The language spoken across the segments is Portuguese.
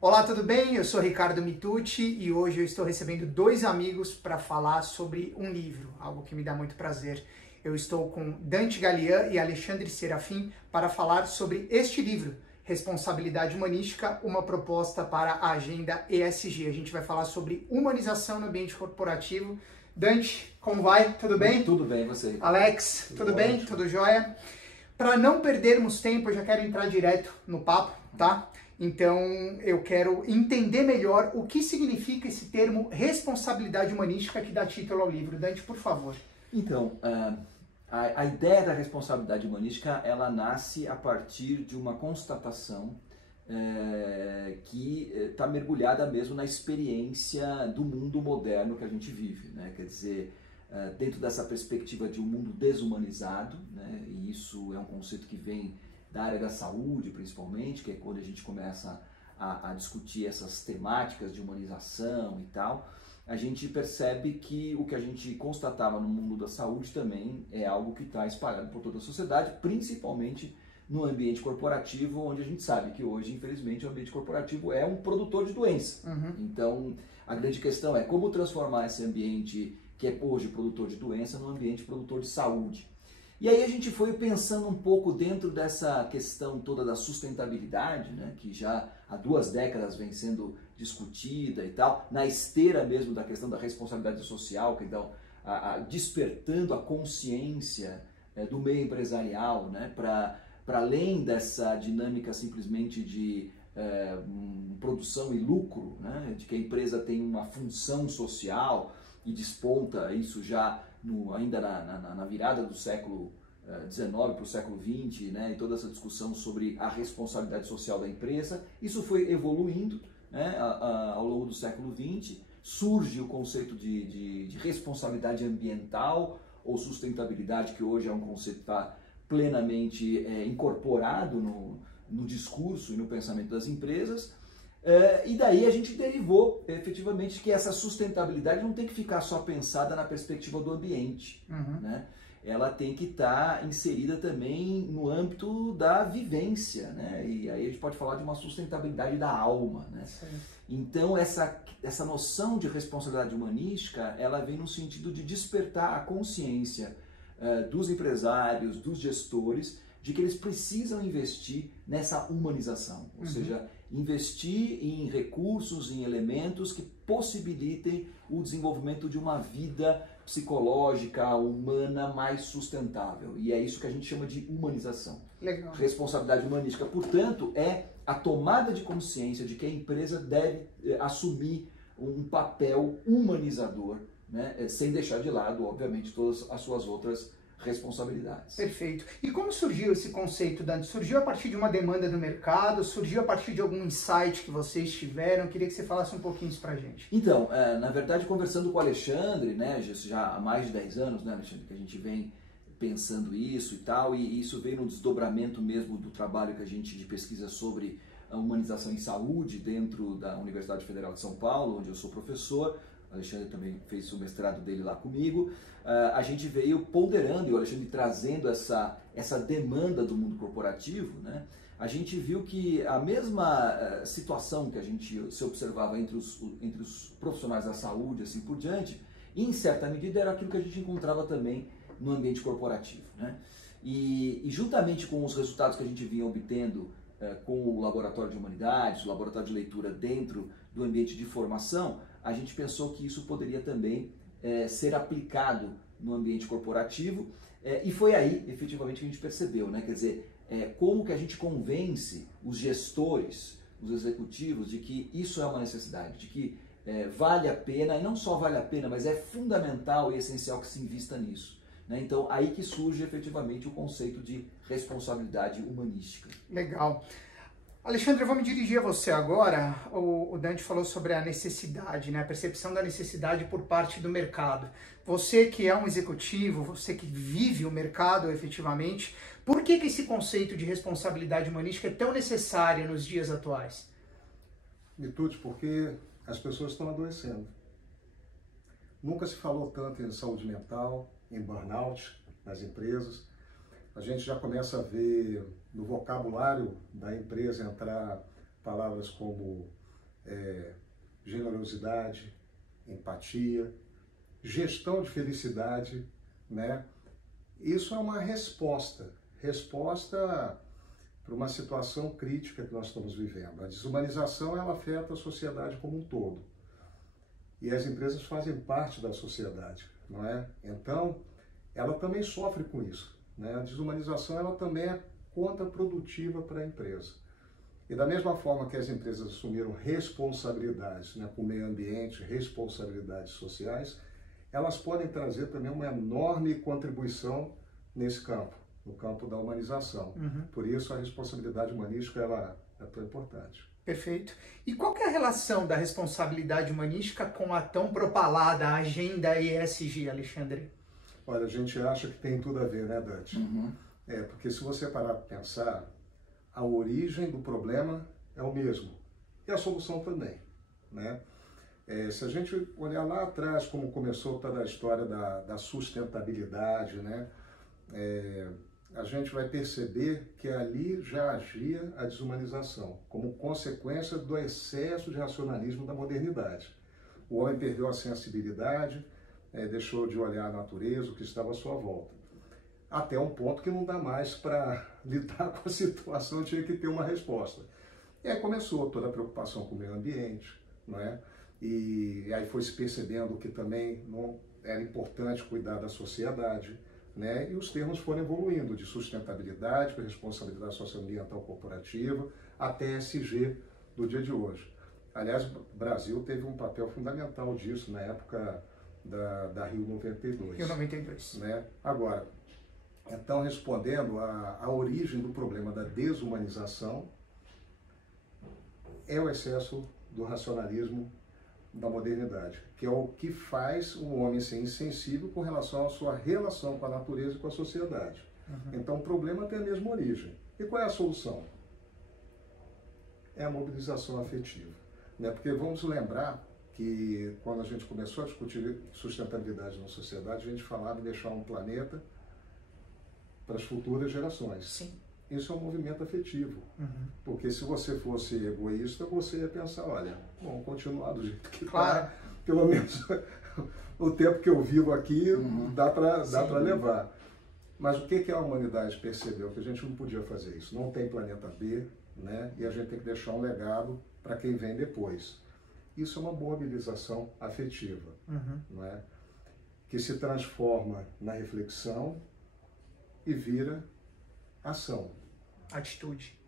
Olá, tudo bem? Eu sou Ricardo Mitucci e hoje eu estou recebendo dois amigos para falar sobre um livro, algo que me dá muito prazer. Eu estou com Dante Galian e Alexandre Serafim para falar sobre este livro, Responsabilidade Humanística, uma proposta para a agenda ESG. A gente vai falar sobre humanização no ambiente corporativo. Dante, como vai? Tudo bem? Tudo bem, você? Alex, tudo bem? Ótimo. Tudo jóia? Para não perdermos tempo, eu já quero entrar direto no papo, tá? Então, eu quero entender melhor o que significa esse termo responsabilidade humanística que dá título ao livro. Dante, por favor. Então, a ideia da responsabilidade humanística, ela nasce a partir de uma constatação que está mergulhada mesmo na experiência do mundo moderno que a gente vive, né? Quer dizer, dentro dessa perspectiva de um mundo desumanizado, né? E isso é um conceito que vem da área da saúde, principalmente, que é quando a gente começa a discutir essas temáticas de humanização e tal, a gente percebe que o que a gente constatava no mundo da saúde também é algo que está espalhado por toda a sociedade, principalmente no ambiente corporativo, onde a gente sabe que hoje, infelizmente, o ambiente corporativo é um produtor de doença. Então, a grande questão é como transformar esse ambiente que é hoje produtor de doença num ambiente produtor de saúde. E aí a gente foi pensando um pouco dentro dessa questão toda da sustentabilidade, né, que já há 2 décadas vem sendo discutida e tal, na esteira mesmo da questão da responsabilidade social, que então despertando a consciência do meio empresarial, né, para além dessa dinâmica simplesmente de produção e lucro, né, de que a empresa tem uma função social e desponta isso já ainda na virada do século XIX para o século XX, né, e toda essa discussão sobre a responsabilidade social da empresa, isso foi evoluindo, né, ao longo do século XX, surge o conceito de responsabilidade ambiental ou sustentabilidade, que hoje é um conceito que está plenamente incorporado no discurso e no pensamento das empresas. E daí a gente derivou efetivamente que essa sustentabilidade não tem que ficar só pensada na perspectiva do ambiente, né? Ela tem que estar inserida também no âmbito da vivência, né? E aí a gente pode falar de uma sustentabilidade da alma, né? Então essa noção de responsabilidade humanística, ela vem no sentido de despertar a consciência dos empresários, dos gestores, de que eles precisam investir nessa humanização, ou seja, investir em recursos, em elementos que possibilitem o desenvolvimento de uma vida psicológica, humana, mais sustentável. E é isso que a gente chama de humanização. Legal. Responsabilidade humanística, portanto, é a tomada de consciência de que a empresa deve assumir um papel humanizador, né, sem deixar de lado, obviamente, todas as suas outras responsabilidades. Perfeito. E como surgiu esse conceito, Dante? Surgiu a partir de uma demanda do mercado? Surgiu a partir de algum insight que vocês tiveram? Eu queria que você falasse um pouquinho isso pra gente. Então, na verdade, conversando com o Alexandre, né, já há mais de 10 anos, né, Alexandre, que a gente vem pensando isso e tal, e isso veio no desdobramento mesmo do trabalho que a gente de pesquisa sobre a humanização em saúde dentro da Universidade Federal de São Paulo, onde eu sou professor. O Alexandre também fez o mestrado dele lá comigo. A gente veio ponderando, e o Alexandre trazendo essa demanda do mundo corporativo, né? A gente viu que a mesma situação que a gente se observava entre os profissionais da saúde, assim por diante, em certa medida era aquilo que a gente encontrava também no ambiente corporativo, né? E juntamente com os resultados que a gente vinha obtendo com o Laboratório de Humanidades, o Laboratório de Leitura dentro do ambiente de formação, a gente pensou que isso poderia também ser aplicado no ambiente corporativo, e foi aí, efetivamente, que a gente percebeu, né? Quer dizer, como que a gente convence os gestores, os executivos, de que isso é uma necessidade, de que vale a pena, e não só vale a pena, mas é fundamental e essencial que se invista nisso, né? Então, aí que surge efetivamente o conceito de responsabilidade humanística. Legal. Alexandre, eu vou me dirigir a você agora. O Dante falou sobre a necessidade, né? A percepção da necessidade por parte do mercado. Você que é um executivo, você que vive o mercado efetivamente, por que esse conceito de responsabilidade humanística é tão necessário nos dias atuais? Mitucci, porque as pessoas estão adoecendo. Nunca se falou tanto em saúde mental, em burnout nas empresas. A gente já começa a ver no vocabulário da empresa entrar palavras como generosidade, empatia, gestão de felicidade, né? Isso é uma resposta para uma situação crítica que nós estamos vivendo. A desumanização, ela afeta a sociedade como um todo. E as empresas fazem parte da sociedade, não é? Então, ela também sofre com isso, né? A desumanização, ela também é contraprodutiva para a empresa. E da mesma forma que as empresas assumiram responsabilidades, né, com o meio ambiente, responsabilidades sociais, elas podem trazer também uma enorme contribuição nesse campo, no campo da humanização. Por isso a responsabilidade humanística ela é tão importante. Perfeito. E qual que é a relação da responsabilidade humanística com a tão propalada agenda ESG, Alexandre? Olha, a gente acha que tem tudo a ver, né, Dante? Porque se você parar para pensar, a origem do problema é o mesmo e a solução também, né? Se a gente olhar lá atrás, como começou toda a história da sustentabilidade, né? A gente vai perceber que ali já agia a desumanização, como consequência do excesso de racionalismo da modernidade. O homem perdeu a sensibilidade, deixou de olhar a natureza, o que estava à sua volta. Até um ponto que não dá mais para lidar com a situação, tinha que ter uma resposta. E aí começou toda a preocupação com o meio ambiente, não é? E aí foi se percebendo que também não era importante cuidar da sociedade, né? E os termos foram evoluindo de sustentabilidade para responsabilidade socioambiental corporativa até ESG do dia de hoje. Aliás, o Brasil teve um papel fundamental disso na época da Rio 92. Rio 92. Né? Agora, então, respondendo à origem do problema da desumanização, é o excesso do racionalismo da modernidade, que é o que faz o homem ser insensível com relação à sua relação com a natureza e com a sociedade. Então, o problema tem a mesma origem. E qual é a solução? É a mobilização afetiva. Né? Porque vamos lembrar que quando a gente começou a discutir sustentabilidade na sociedade, a gente falava em deixar um planeta para as futuras gerações. Sim. Isso é um movimento afetivo. Porque se você fosse egoísta, você ia pensar, olha, vamos continuar do jeito que está. Pelo menos o tempo que eu vivo aqui dá para levar. Mas o que a humanidade percebeu? Que a gente não podia fazer isso. Não tem planeta B, né? E a gente tem que deixar um legado para quem vem depois. Isso é uma mobilização afetiva, não é? Que se transforma na reflexão e vira ação. Atitude.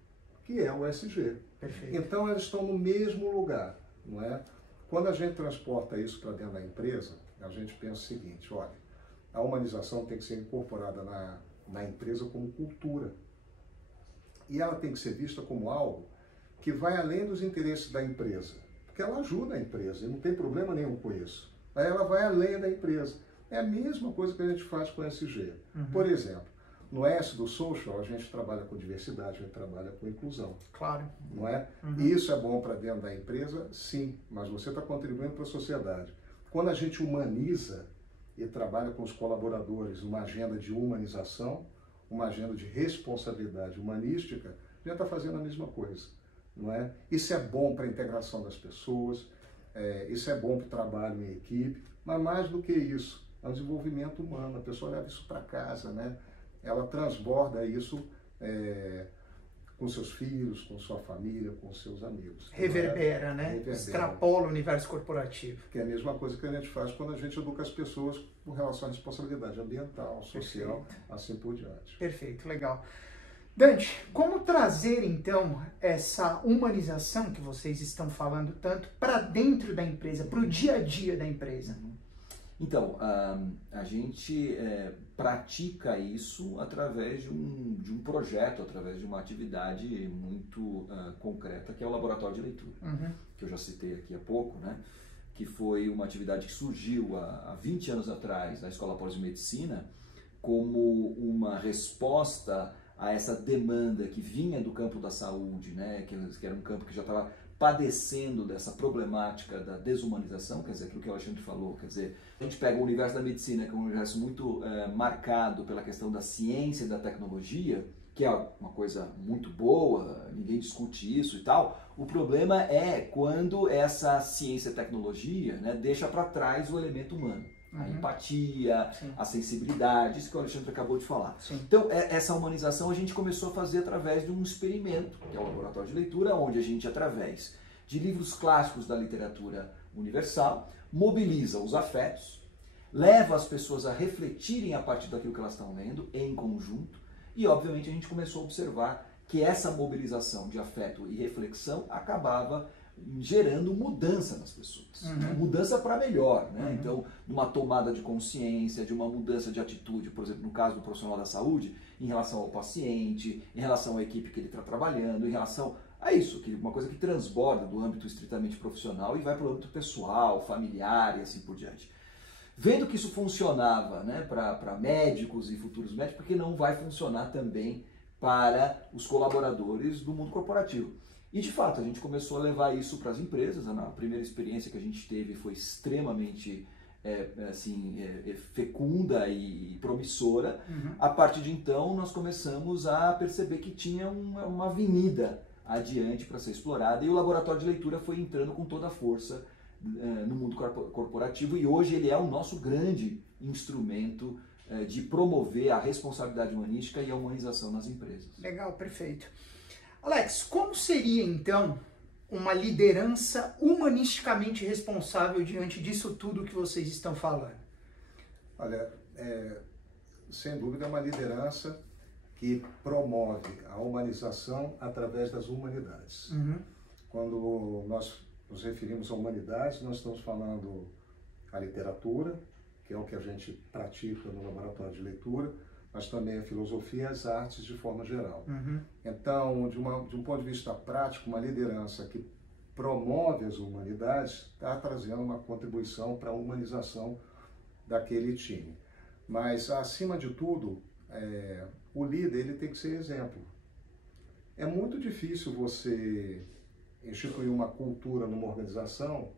Que é o ESG. Perfeito. Então, eles estão no mesmo lugar, não é? Quando a gente transporta isso para dentro da empresa, a gente pensa o seguinte, olha, a humanização tem que ser incorporada na empresa como cultura. E ela tem que ser vista como algo que vai além dos interesses da empresa. Porque ela ajuda a empresa, e não tem problema nenhum com isso. Aí ela vai além da empresa. É a mesma coisa que a gente faz com o ESG. Por exemplo, no S do Social, a gente trabalha com diversidade, a gente trabalha com inclusão. Claro. Não é? E isso é bom para dentro da empresa? Sim, mas você está contribuindo para a sociedade. Quando a gente humaniza e trabalha com os colaboradores uma agenda de humanização, uma agenda de responsabilidade humanística, a gente está fazendo a mesma coisa. Não é? Isso é bom para a integração das pessoas, isso é bom para o trabalho em equipe, mas mais do que isso, é o desenvolvimento humano. A pessoa leva isso para casa, né? Ela transborda isso com seus filhos, com sua família, com seus amigos. Reverbera, né? Reverbera. Extrapola o universo corporativo. Que é a mesma coisa que a gente faz quando a gente educa as pessoas com relação à responsabilidade ambiental, social, assim por diante. Perfeito, legal. Dante, como trazer então essa humanização que vocês estão falando tanto para dentro da empresa, para o dia a dia da empresa? Então, a gente pratica isso através de um projeto, através de uma atividade muito concreta, que é o Laboratório de Leitura, que eu já citei aqui há pouco, né? Que foi uma atividade que surgiu há 20 anos atrás na Escola Pós de Medicina como uma resposta a essa demanda que vinha do campo da saúde, né? Que era um campo que já estava padecendo dessa problemática da desumanização, quer dizer, aquilo que o Alexandre falou, quer dizer, a gente pega o universo da medicina, que é um universo muito marcado pela questão da ciência e da tecnologia, que é uma coisa muito boa, ninguém discute isso e tal. O problema é quando essa ciência e tecnologia, né, deixa para trás o elemento humano. A empatia, sim, a sensibilidade, isso que o Alexandre acabou de falar. Sim. Então, essa humanização a gente começou a fazer através de um experimento, que é o Laboratório de Leitura, onde a gente, através de livros clássicos da literatura universal, mobiliza os afetos, leva as pessoas a refletirem a partir daquilo que elas estão lendo, em conjunto, e, obviamente, a gente começou a observar que essa mobilização de afeto e reflexão acabava gerando mudança nas pessoas, mudança para melhor, né? Então, numa tomada de consciência, de uma mudança de atitude, por exemplo, no caso do profissional da saúde, em relação ao paciente, em relação à equipe que ele está trabalhando, em relação a isso, que uma coisa que transborda do âmbito estritamente profissional e vai para o âmbito pessoal, familiar e assim por diante. Vendo que isso funcionava, né, para médicos e futuros médicos, porque não vai funcionar também para os colaboradores do mundo corporativo. E de fato, a gente começou a levar isso para as empresas. A primeira experiência que a gente teve foi extremamente fecunda e promissora. A partir de então, nós começamos a perceber que tinha uma avenida adiante para ser explorada, e o Laboratório de Leitura foi entrando com toda a força no mundo corporativo, e hoje ele é o nosso grande instrumento de promover a responsabilidade humanística e a humanização nas empresas. Legal, perfeito. Alex, como seria então uma liderança humanisticamente responsável diante disso tudo que vocês estão falando? Olha, sem dúvida é uma liderança que promove a humanização através das humanidades. Quando nós nos referimos a humanidades, nós estamos falando a literatura, que é o que a gente pratica no Laboratório de Leitura, mas também a filosofia e as artes de forma geral. Então, de um ponto de vista prático, uma liderança que promove as humanidades está trazendo uma contribuição para a humanização daquele time. Mas, acima de tudo, o líder ele tem que ser exemplo. É muito difícil você instituir uma cultura numa organização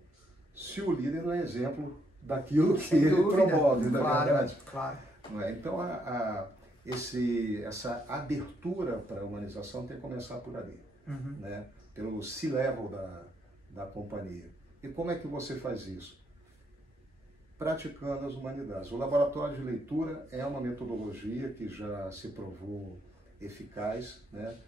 se o líder não é exemplo daquilo que ele promove, na verdade. Claro. Então, essa abertura para a humanização tem que começar por ali, né? Pelo C-level da companhia. E como é que você faz isso? Praticando as humanidades. O Laboratório de Leitura é uma metodologia que já se provou eficaz, né?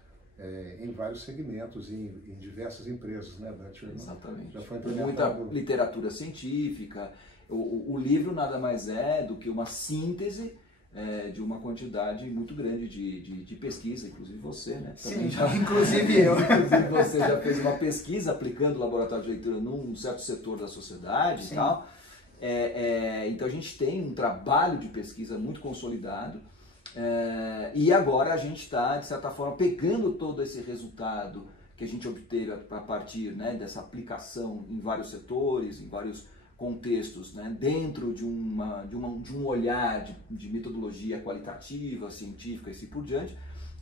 Em vários segmentos, em diversas empresas, né, Dutch? Exatamente. Já foi muita literatura científica. O livro nada mais é do que uma síntese de uma quantidade muito grande de pesquisa, inclusive você, né? Sim, inclusive eu. Inclusive você já fez uma pesquisa aplicando o Laboratório de Leitura num certo setor da sociedade. Sim. E tal. Então a gente tem um trabalho de pesquisa muito consolidado. E agora a gente está, de certa forma, pegando todo esse resultado que a gente obteve a partir, né, dessa aplicação em vários setores, em vários contextos, né, dentro de um olhar de metodologia qualitativa, científica e assim por diante,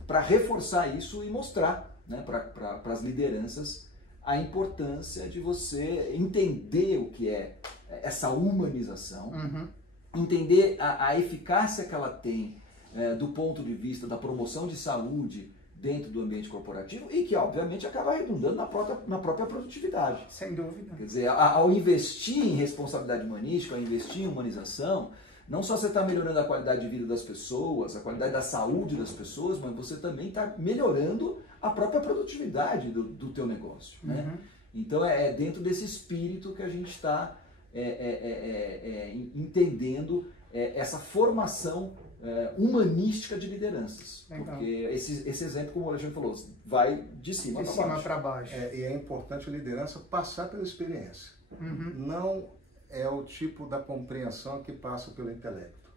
para reforçar isso e mostrar, né, para as lideranças a importância de você entender o que é essa humanização, entender a eficácia que ela tem do ponto de vista da promoção de saúde dentro do ambiente corporativo e que, obviamente, acaba redundando na própria produtividade. Sem dúvida. Quer dizer, ao investir em responsabilidade humanística, ao investir em humanização, não só você está melhorando a qualidade de vida das pessoas, a qualidade da saúde das pessoas, mas você também está melhorando a própria produtividade do teu negócio. Né? Então, é dentro desse espírito que a gente está entendendo essa formação humanística de lideranças. Legal. Porque esse exemplo, como o Alexandre falou, vai de cima para baixo. E é importante a liderança passar pela experiência. Não é o tipo da compreensão que passa pelo intelecto.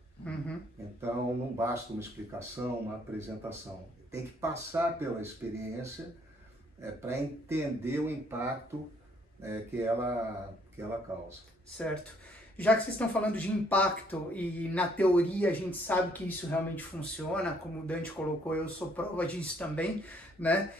Então, não basta uma explicação, uma apresentação. Tem que passar pela experiência para entender o impacto que ela causa. Certo. Já que vocês estão falando de impacto e na teoria a gente sabe que isso realmente funciona, como o Dante colocou, eu sou prova disso também, né?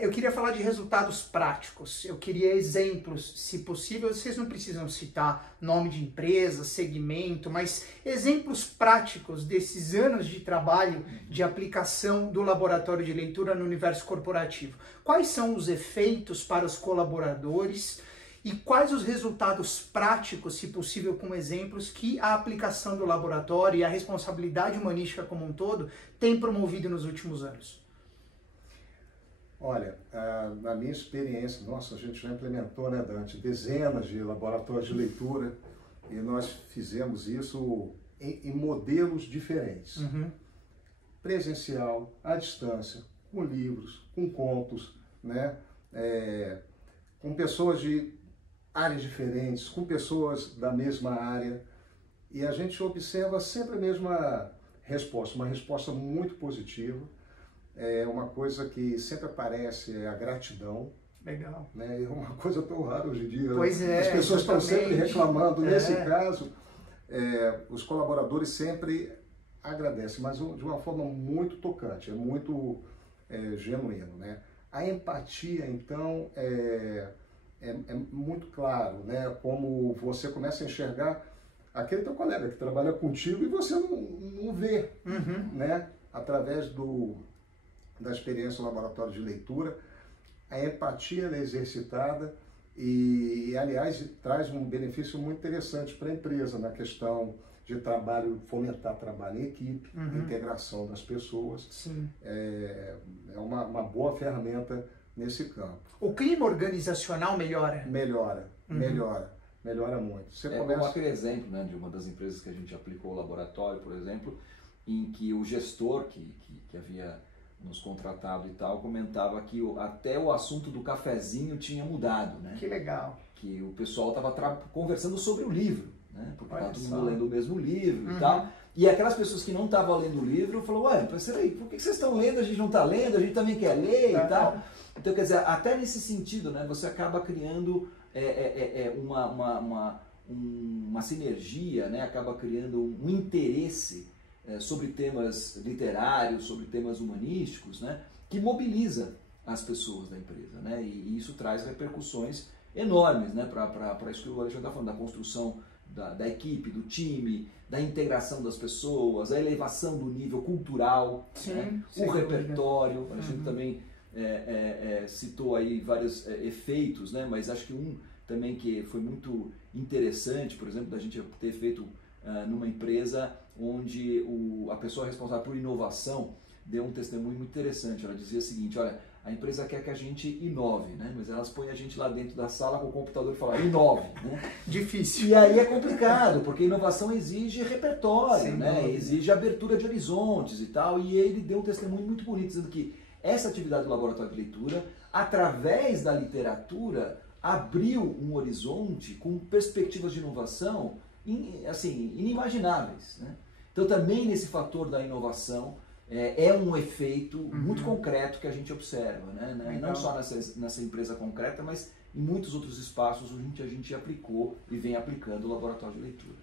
Eu queria falar de resultados práticos, eu queria exemplos, se possível, vocês não precisam citar nome de empresa, segmento, mas exemplos práticos desses anos de trabalho de aplicação do laboratório de leitura no universo corporativo. Quais são os efeitos para os colaboradores e quais os resultados práticos, se possível com exemplos, que a aplicação do laboratório e a responsabilidade humanística como um todo tem promovido nos últimos anos? Olha, na minha experiência, nossa, a gente já implementou, né, Dante, dezenas de laboratórios de leitura e nós fizemos isso em modelos diferentes. Presencial, à distância, com livros, com contos, né, com pessoas de áreas diferentes, com pessoas da mesma área, e a gente observa sempre a mesma resposta, uma resposta muito positiva. Uma coisa que sempre aparece é a gratidão. Legal. Né? É uma coisa tão rara hoje em dia. Pois é, as pessoas estão sempre reclamando. Nesse caso, os colaboradores sempre agradecem, mas de uma forma muito tocante, é muito genuíno. Né? A empatia, então, é muito claro, né? Como você começa a enxergar aquele teu colega que trabalha contigo e você não vê, né? Através da experiência no laboratório de leitura, a empatia é exercitada e, aliás, traz um benefício muito interessante para a empresa na questão de trabalho, fomentar trabalho em equipe, integração das pessoas. Sim. É uma boa ferramenta nesse campo. O clima organizacional melhora? Melhora muito. Você começa... aquele exemplo, né, de uma das empresas que a gente aplicou o laboratório, por exemplo, em que o gestor que havia nos contratado e tal, comentava que até o assunto do cafezinho tinha mudado, né? Que legal. Que o pessoal estava conversando sobre o livro, né? Porque estava todo mundo lendo o mesmo livro e tal. E aquelas pessoas que não estavam lendo o livro falaram, ué, mas peraí, por que vocês estão lendo, a gente não está lendo, a gente também quer ler e tal. Então, quer dizer, até nesse sentido, né, você acaba criando uma sinergia, né, acaba criando um interesse sobre temas literários, sobre temas humanísticos, né, que mobiliza as pessoas da empresa, né, e isso traz repercussões enormes, né, para isso que o Alexandre está falando, da construção da equipe, do time, da integração das pessoas, a elevação do nível cultural, né, o repertório. O Alexandre também citou aí vários efeitos, né, mas acho que um também que foi muito interessante, por exemplo, da gente ter feito numa empresa onde a pessoa responsável por inovação deu um testemunho muito interessante. Ela dizia o seguinte, olha, a empresa quer que a gente inove, né? Mas elas põem a gente lá dentro da sala com o computador e falam, inove, né? Difícil. E aí é complicado, porque inovação exige repertório, né? Exige abertura de horizontes e tal. E ele deu um testemunho muito bonito, dizendo que essa atividade do laboratório de leitura, através da literatura, abriu um horizonte com perspectivas de inovação assim, inimagináveis, né? Então também nesse fator da inovação é um efeito muito concreto que a gente observa, né? Não só nessa empresa concreta, mas em muitos outros espaços onde a gente aplicou e vem aplicando o laboratório de leitura.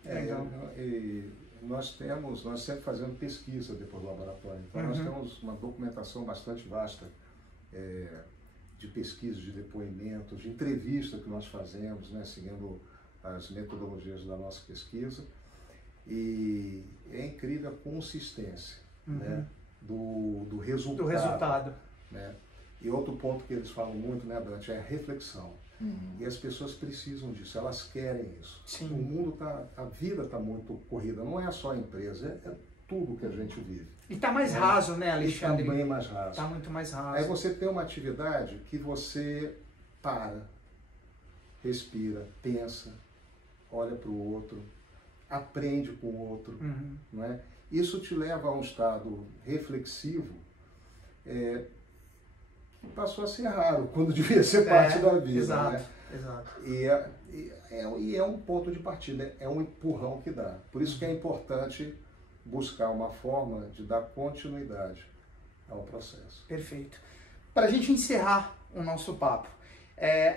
Nós sempre fazemos pesquisa depois do laboratório, então nós temos uma documentação bastante vasta de pesquisa, de depoimentos, de entrevista que nós fazemos, né, seguindo as metodologias da nossa pesquisa, e é incrível a consistência, né, do resultado. Né? E outro ponto que eles falam muito, né, Dante, é a reflexão. E as pessoas precisam disso, elas querem isso. Sim. O mundo a vida está muito corrida, não é só a empresa, é tudo que a gente vive. E está mais raso, né, Alexandre? Está bem mais raso. Está muito mais raso. Aí você tem uma atividade que você para, respira, pensa, olha para o outro, aprende com o outro, não é? Isso te leva a um estado reflexivo que passou a ser raro, quando devia ser parte da vida. Exato, né? Exato. E é um ponto de partida, é um empurrão que dá. Por isso que é importante buscar uma forma de dar continuidade ao processo. Perfeito. Para a gente encerrar o nosso papo,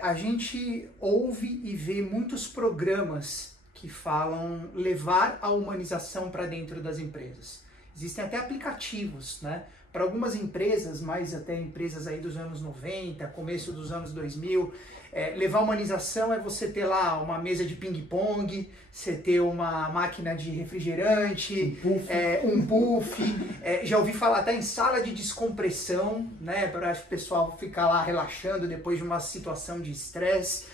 a gente ouve e vê muitos programas que falam levar a humanização para dentro das empresas. Existem até aplicativos, né, para algumas empresas, mais até empresas aí dos anos 90, começo dos anos 2000, levar a humanização é você ter lá uma mesa de ping-pong, você ter uma máquina de refrigerante, um puff, já ouvi falar até em sala de descompressão, né, para o pessoal ficar lá relaxando depois de uma situação de estresse.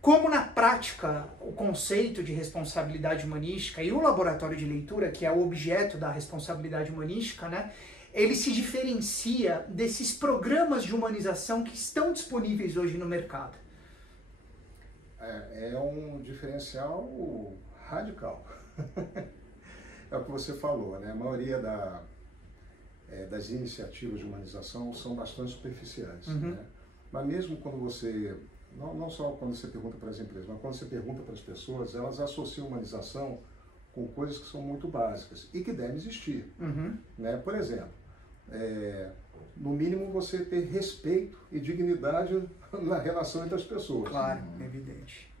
Como na prática o conceito de responsabilidade humanística e o laboratório de leitura, que é o objeto da responsabilidade humanística, né, ele se diferencia desses programas de humanização que estão disponíveis hoje no mercado? É um diferencial radical. É o que você falou, né? A maioria das iniciativas de humanização são bastante superficiais, né? Mas mesmo quando você, não só quando você pergunta para as empresas, mas quando você pergunta para as pessoas, elas associam humanização com coisas que são muito básicas e que devem existir, né? Por exemplo, no mínimo você ter respeito e dignidade na relação entre as pessoas. Claro, evidente.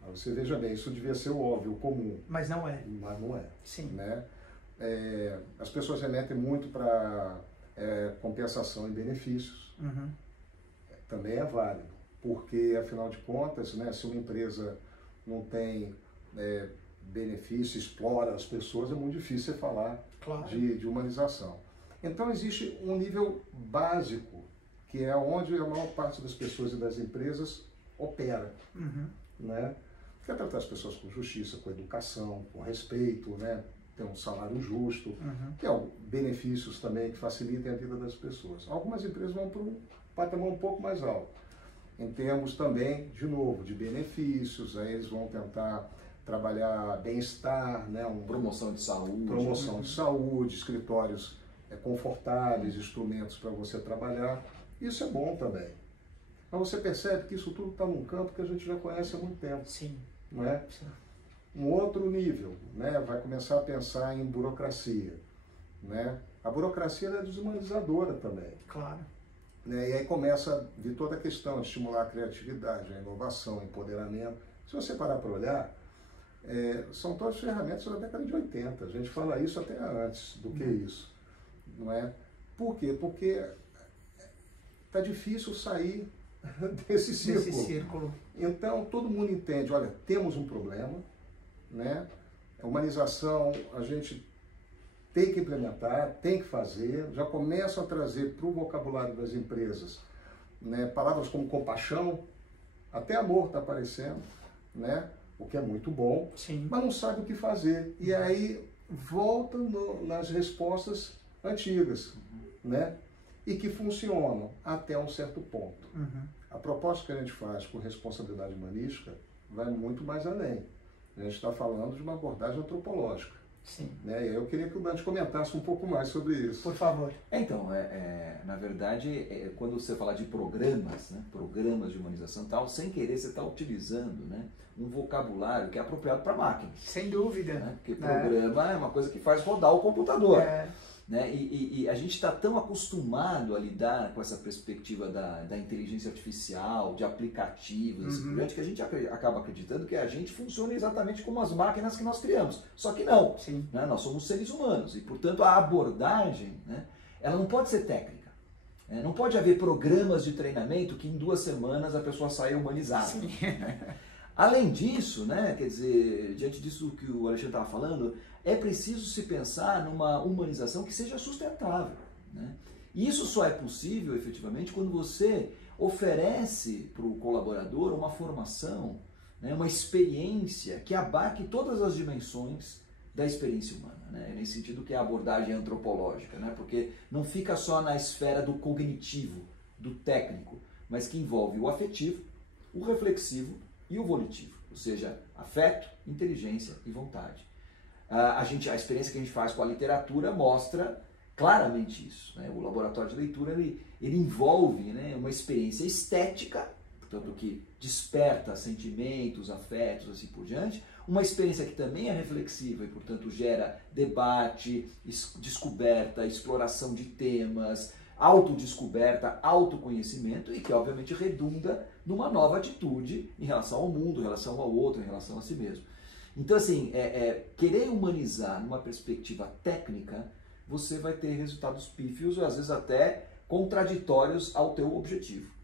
Mas você veja bem, isso devia ser o óbvio, o comum. Mas não é. Mas não é. Sim. Né? As pessoas remetem muito para compensação e benefícios. Também é válido, porque afinal de contas, né, se uma empresa não tem benefício, explora as pessoas, é muito difícil você falar de humanização. Então existe um nível básico, que é onde a maior parte das pessoas e das empresas opera, né? Que é tratar as pessoas com justiça, com educação, com respeito, né? Ter um salário justo, que é benefícios também que facilitem a vida das pessoas. Algumas empresas vão para um patamar um pouco mais alto, em termos também, de novo, de benefícios, aí eles vão tentar trabalhar bem-estar, né? Promoção de saúde. Promoção de saúde, escritórios confortáveis, instrumentos para você trabalhar. Isso é bom também. Mas você percebe que isso tudo está num campo que a gente já conhece há muito tempo. Sim. Não é? Sim. Um outro nível, né? Vai começar a pensar em burocracia, né? A burocracia é desumanizadora também. Claro. Né? E aí começa a vir toda a questão de estimular a criatividade, a inovação, o empoderamento. Se você parar para olhar, são todas ferramentas da década de 80. A gente fala isso até antes do que isso. Não é? Por quê? Porque está difícil sair desse círculo. Então, todo mundo entende, olha, temos um problema, né? A humanização, a gente tem que implementar, tem que fazer, já começam a trazer para o vocabulário das empresas, né, palavras como compaixão, até amor está aparecendo, né? O que é muito bom, mas não sabe o que fazer. E aí volta nas respostas antigas, né? E que funcionam até um certo ponto. A proposta que a gente faz com responsabilidade humanística vai muito mais além. A gente está falando de uma abordagem antropológica. Sim. Né? E eu queria que o Dante comentasse um pouco mais sobre isso. Por favor. Então, na verdade, quando você fala de programas, né, programas de humanização e tal, sem querer você está utilizando, né, um vocabulário que é apropriado para máquinas. Sem dúvida. Né? Porque programa é uma coisa que faz rodar o computador. Né? E a gente está tão acostumado a lidar com essa perspectiva da inteligência artificial, de aplicativos, assim por diante, que a gente acaba acreditando que a gente funciona exatamente como as máquinas que nós criamos. Só que não. Né? Nós somos seres humanos e, portanto, a abordagem, né, ela não pode ser técnica. Né? Não pode haver programas de treinamento que em 2 semanas a pessoa saia humanizada. Né? Além disso, né, quer dizer, diante disso que o Alexandre estava falando, é preciso se pensar numa humanização que seja sustentável. Né? E isso só é possível, efetivamente, quando você oferece para o colaborador uma formação, né, uma experiência que abarque todas as dimensões da experiência humana. Né? Nesse sentido que é a abordagem antropológica, né? Porque não fica só na esfera do cognitivo, do técnico, mas que envolve o afetivo, o reflexivo e o volitivo, ou seja, afeto, inteligência e vontade. A experiência que a gente faz com a literatura mostra claramente isso. Né? O laboratório de leitura ele envolve, né, uma experiência estética, portanto que desperta sentimentos, afetos, assim por diante, uma experiência que também é reflexiva e, portanto, gera debate, descoberta, exploração de temas, autodescoberta, autoconhecimento e que, obviamente, redunda numa nova atitude em relação ao mundo, em relação ao outro, em relação a si mesmo. Então, assim, querer humanizar numa perspectiva técnica você vai ter resultados pífios, ou às vezes até contraditórios ao teu objetivo.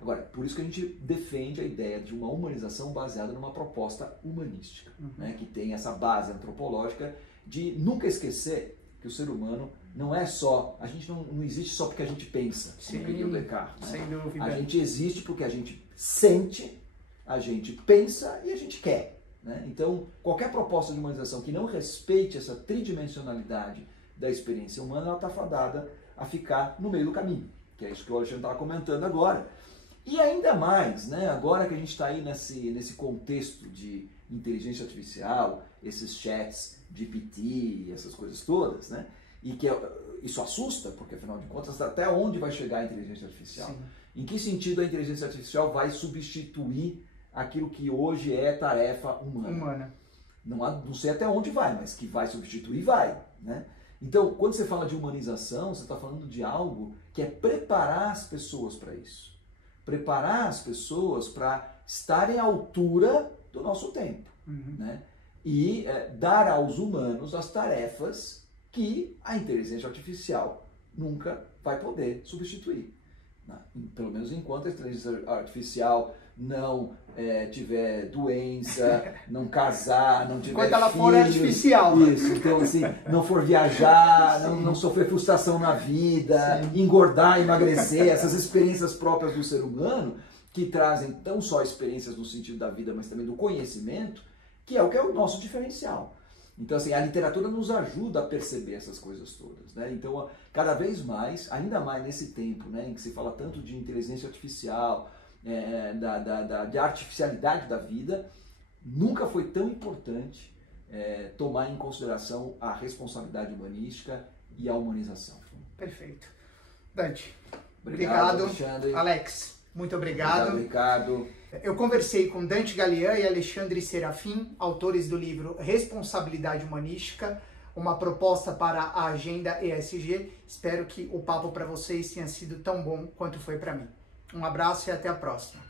Agora, por isso que a gente defende a ideia de uma humanização baseada numa proposta humanística, né, que tem essa base antropológica de nunca esquecer que o ser humano não é só, a gente não existe só porque a gente pensa, como diria o Descartes, né? Sem dúvida. A gente existe porque a gente sente, a gente pensa e a gente quer, né? Então, qualquer proposta de humanização que não respeite essa tridimensionalidade da experiência humana, ela está fadada a ficar no meio do caminho, que é isso que o Alexandre estava comentando agora. E ainda mais, né, agora que a gente está aí nesse contexto de inteligência artificial, esses chats GPT, essas coisas todas, né, e que isso assusta, porque afinal de contas, até onde vai chegar a inteligência artificial? Sim. Em que sentido a inteligência artificial vai substituir aquilo que hoje é tarefa humana? Não sei até onde vai, mas que vai substituir, vai, né? Então, quando você fala de humanização, você está falando de algo que é preparar as pessoas para isso. Preparar as pessoas para estarem à altura do nosso tempo, né? E dar aos humanos as tarefas que a inteligência artificial nunca vai poder substituir, né? Pelo menos enquanto a inteligência artificial não tiver doença, não casar, não tiver enquanto ela filhos, for artificial. Isso, então assim, não for viajar, não sofrer frustração na vida, sim, engordar, emagrecer, essas experiências próprias do ser humano, que trazem não só experiências no sentido da vida, mas também do conhecimento, que é o nosso diferencial. Então assim, a literatura nos ajuda a perceber essas coisas todas, né? Então, cada vez mais, ainda mais nesse tempo, né, em que se fala tanto de inteligência artificial, de artificialidade da vida, nunca foi tão importante tomar em consideração a responsabilidade humanística e a humanização. Perfeito. Dante, obrigado. Alexandre. Alex, muito obrigado. Obrigado, Ricardo. Eu conversei com Dante Galian e Alexandre Serafim, autores do livro Responsabilidade Humanística, uma proposta para a Agenda ESG. Espero que o papo para vocês tenha sido tão bom quanto foi para mim. Um abraço e até a próxima.